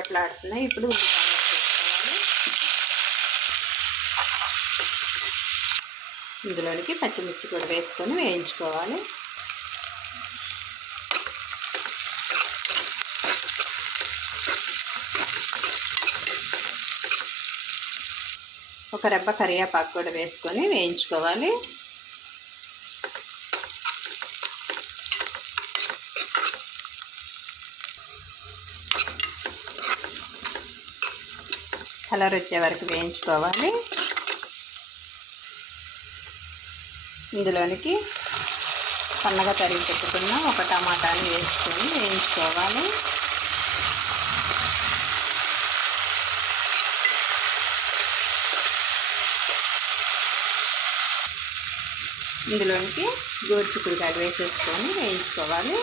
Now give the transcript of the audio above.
మాట్లాడుతున్నాయి. ఇప్పుడు ఉల్లిపాయలు వేసుకోవాలి. ఇందులోనికి పచ్చిమిర్చి కూడా వేసుకొని వేయించుకోవాలి. ఒక రెబ్బ కరివేపాకు కూడా వేసుకొని వేయించుకోవాలి. కలర్ వచ్చే వరకు వేయించుకోవాలి. ఇందులోనికి సన్నగా తరిగి పెట్టుకున్న ఒక టమాటాని వేసుకొని వేయించుకోవాలి. ఇందులోనికి గోరుచిక్కుడుకాయలు వేసేసుకొని వేయించుకోవాలి.